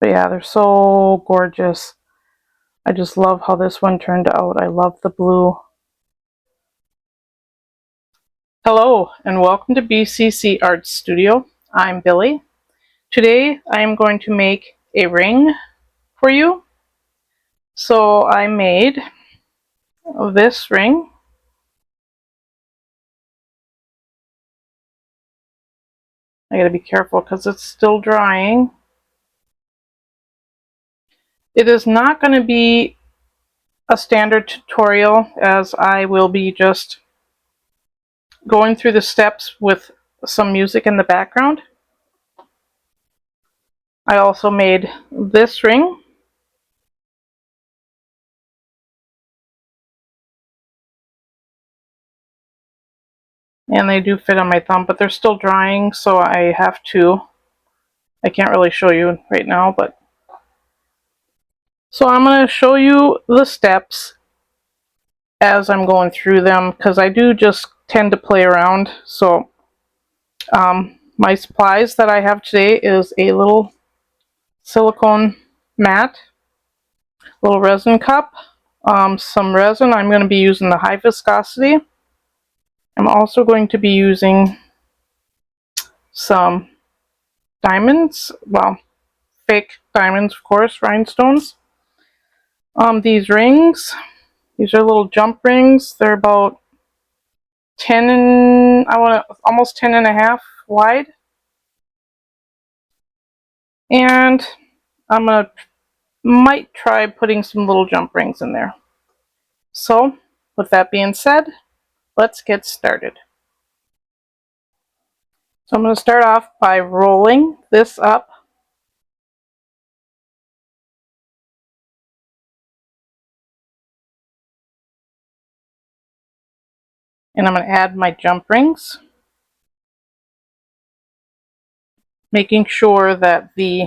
But yeah, they're so gorgeous. I just love how this one turned out. I love the blue. Hello and welcome to BCC Art Studio. I'm Billy. Today I am going to make a ring for you. So I made this ring. I gotta be careful because it's still drying. It is not going to be a standard tutorial, as I will be just going through the steps with some music in the background. I also made this ring. And they do fit on my thumb, but they're still drying, so I can't really show you right now, but so I'm going to show you the steps as I'm going through them, because I do just tend to play around. So my supplies that I have today is a little silicone mat, little resin cup, some resin. I'm going to be using the high viscosity. I'm also going to be using some diamonds, well, fake diamonds, of course, rhinestones. These rings, these are little jump rings. They're about 10 and almost 10 and a half wide. And might try putting some little jump rings in there. So, with that being said, let's get started. So I'm going to start off by rolling this up. And I'm going to add my jump rings, making sure that the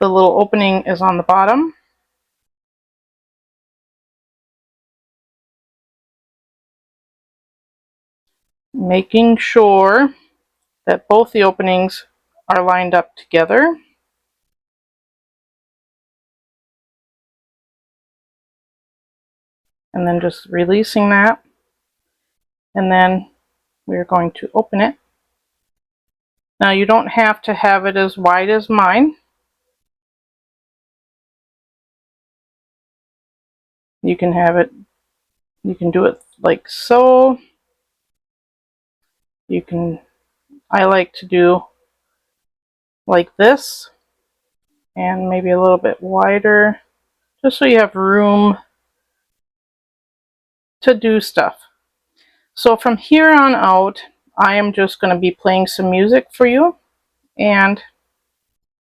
little opening is on the bottom. Making sure that both the openings are lined up together. And then just releasing that. And then we're going to open it. Now you don't have to have it as wide as mine. You can do it like so. I like to do like this, and maybe a little bit wider, just so you have room to do stuff. So from here on out, I am just going to be playing some music for you, and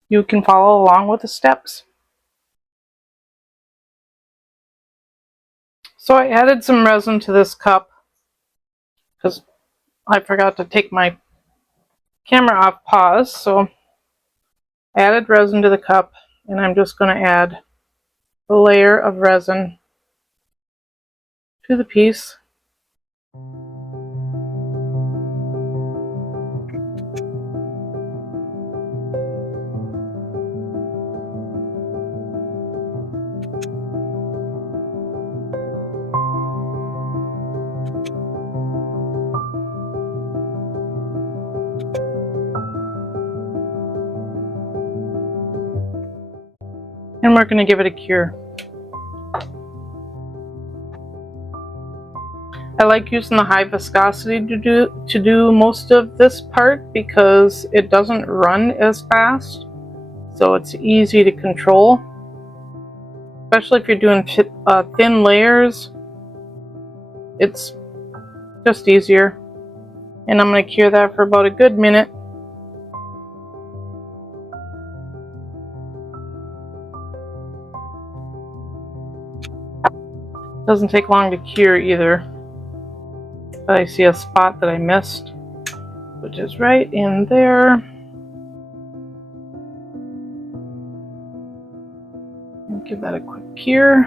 you can follow along with the steps. So I added some resin to this cup because I forgot to take my camera off pause. So I added resin to the cup, and I'm just going to add a layer of resin to the piece. And we're going to give it a cure. I like using the high viscosity to do most of this part because it doesn't run as fast, so it's easy to control, especially if you're doing thin layers. It's just easier. And I'm going to cure that for about a good minute. Doesn't take long to cure either. But I see a spot that I missed, which is right in there. I'll give that a quick cure.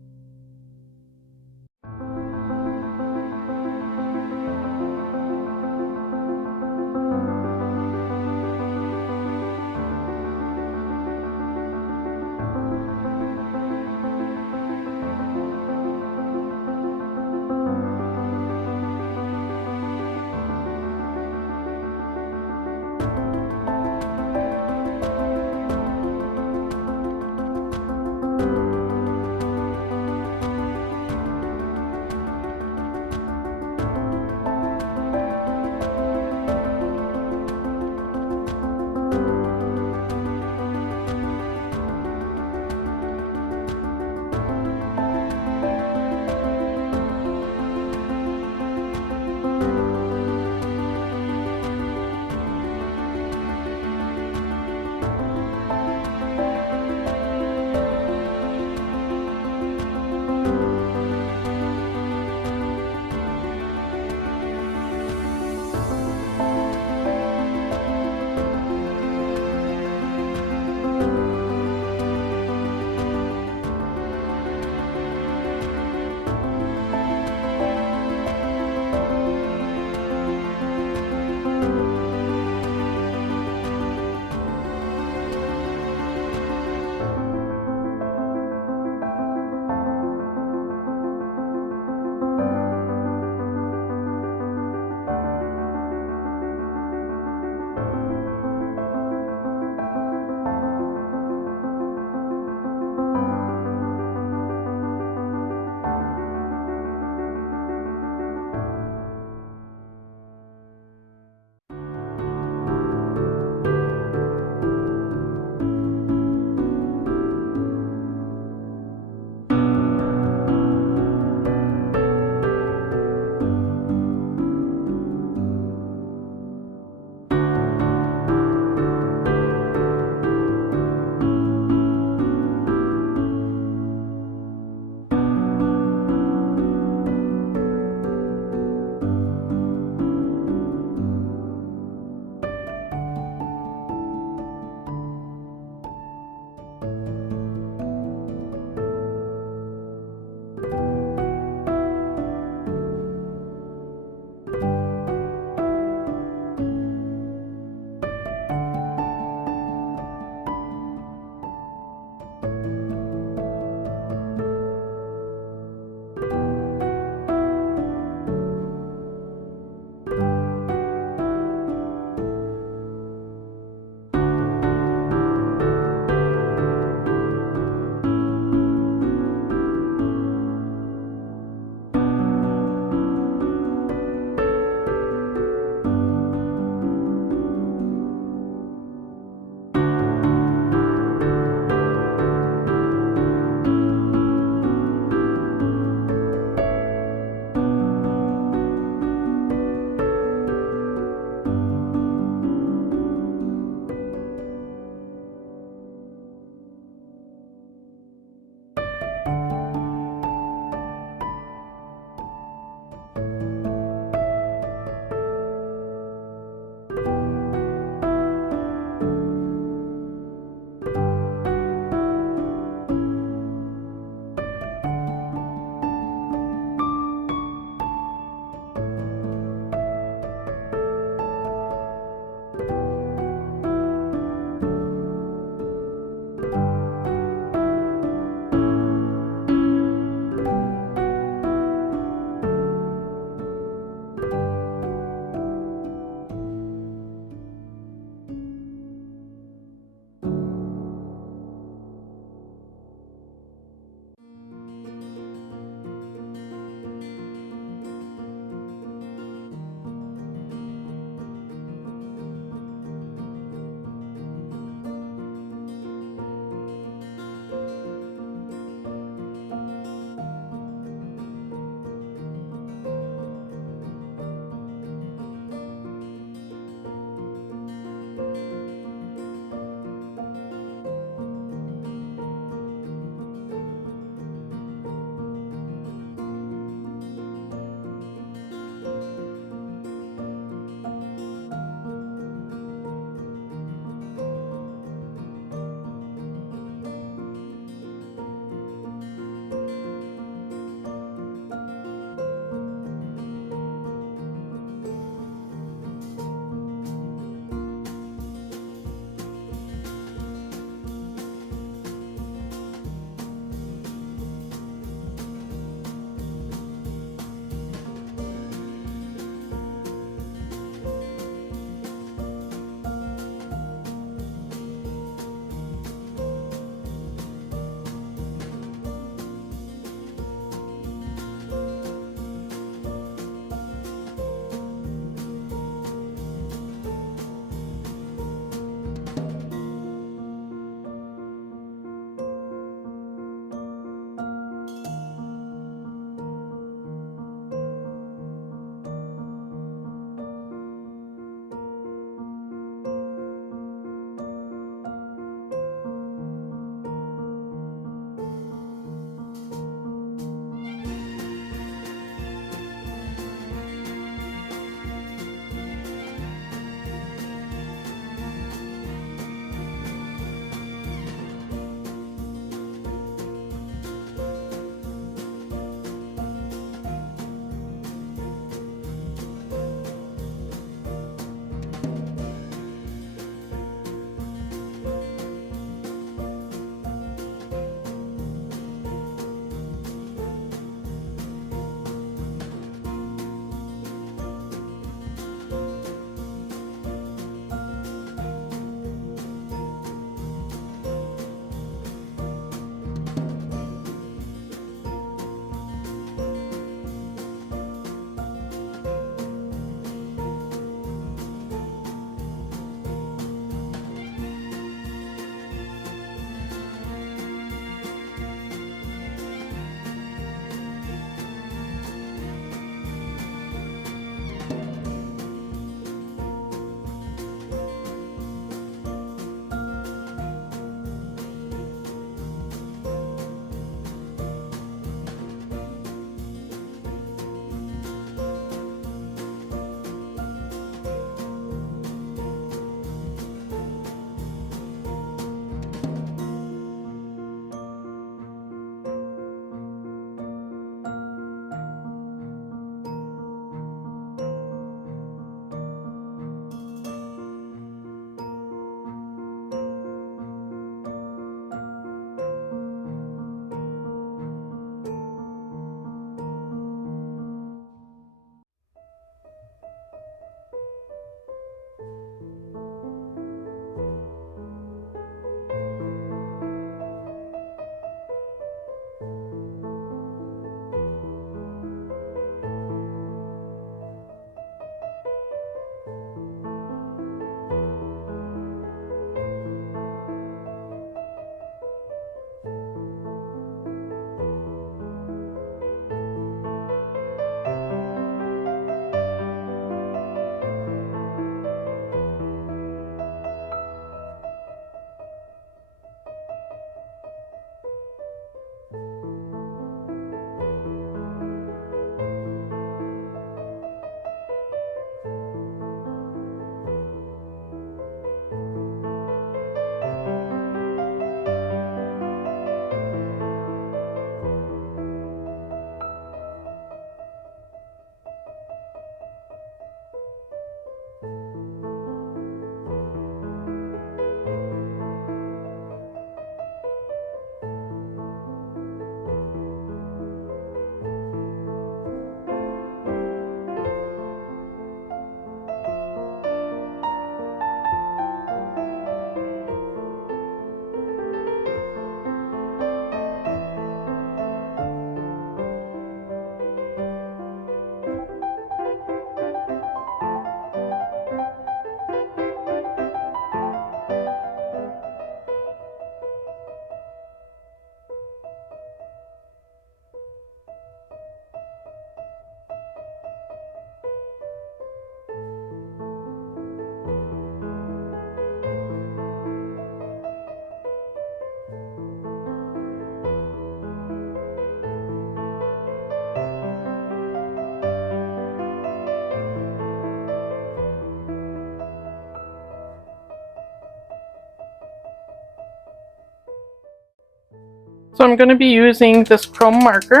So I'm going to be using this chrome marker,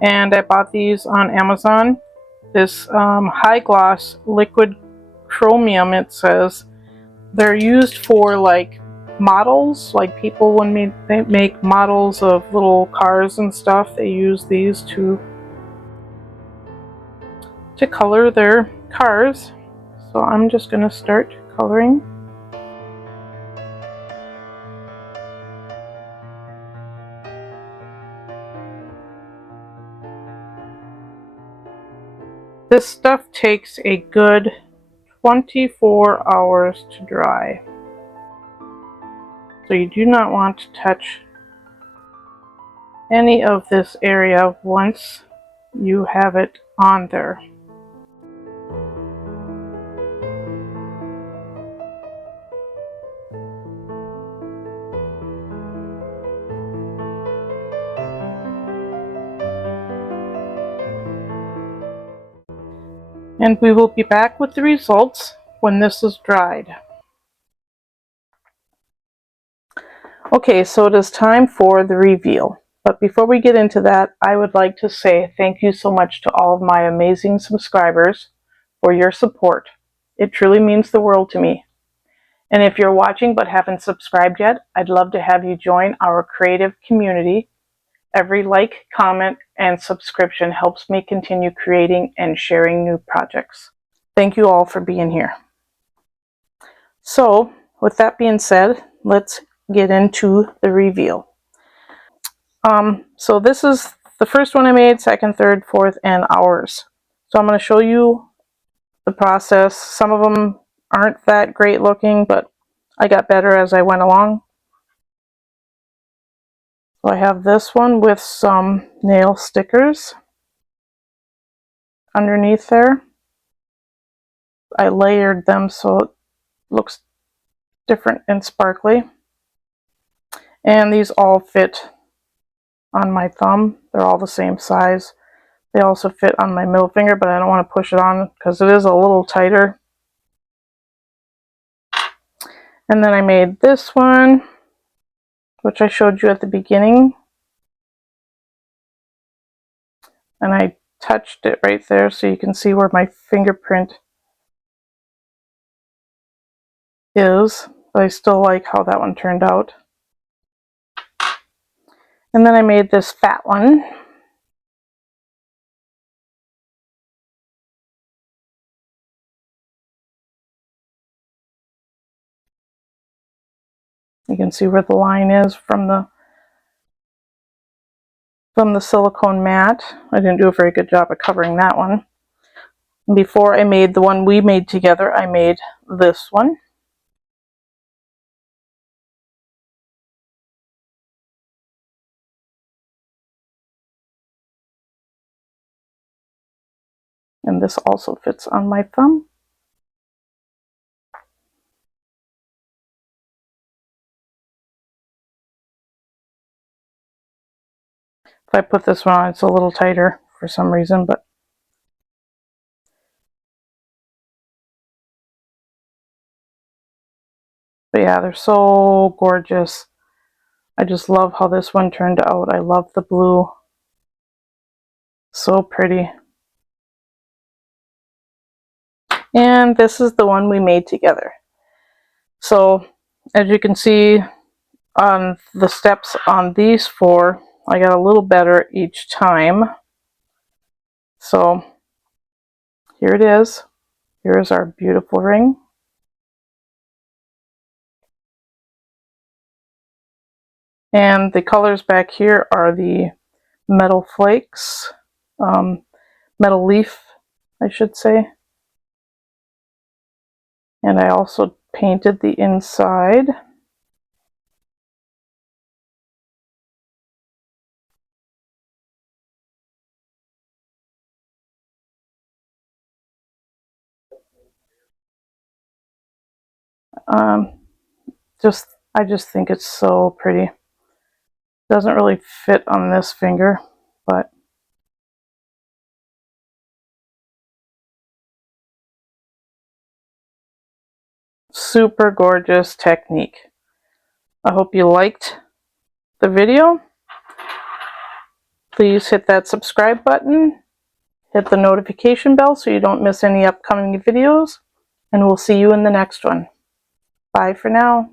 and I bought these on Amazon. This high gloss liquid chromium, it says. They're used for like models, like people when they make models of little cars and stuff, they use these to color their cars. So I'm just going to start coloring. This stuff takes a good 24 hours to dry. So you do not want to touch any of this area once you have it on there. And we will be back with the results when this is dried. Okay, so it is time for the reveal. But before we get into that, I would like to say thank you so much to all of my amazing subscribers for your support. It truly means the world to me. And if you're watching but haven't subscribed yet, I'd love to have you join our creative community. Every like, comment, and subscription helps me continue creating and sharing new projects. Thank you all for being here. So, with that being said, let's get into the reveal. So this is the first one I made, second, third, fourth, and ours. So I'm going to show you the process. Some of them aren't that great looking, but I got better as I went along. So I have this one with some nail stickers underneath there. I layered them so it looks different and sparkly. And these all fit on my thumb. They're all the same size. They also fit on my middle finger, but I don't want to push it on because it is a little tighter. And then I made this one, which I showed you at the beginning. And I touched it right there so you can see where my fingerprint is. But I still like how that one turned out. And then I made this fat one. You can see where the line is from the silicone mat. I didn't do a very good job of covering that one. Before I made the one we made together, I made this one. And this also fits on my thumb. If I put this one on, it's a little tighter for some reason, but yeah, they're so gorgeous. I just love how this one turned out. I love the blue. So pretty. And this is the one we made together. So as you can see on the steps on these four, I got a little better each time. So here it is. Here is our beautiful ring. And the colors back here are the metal flakes, metal leaf, I should say. And I also painted the inside. I just think it's so pretty. Doesn't really fit on this finger, but super gorgeous technique. I hope you liked the video, please hit that subscribe button, hit the notification bell so you don't miss any upcoming videos, and we'll see you in the next one. Bye for now.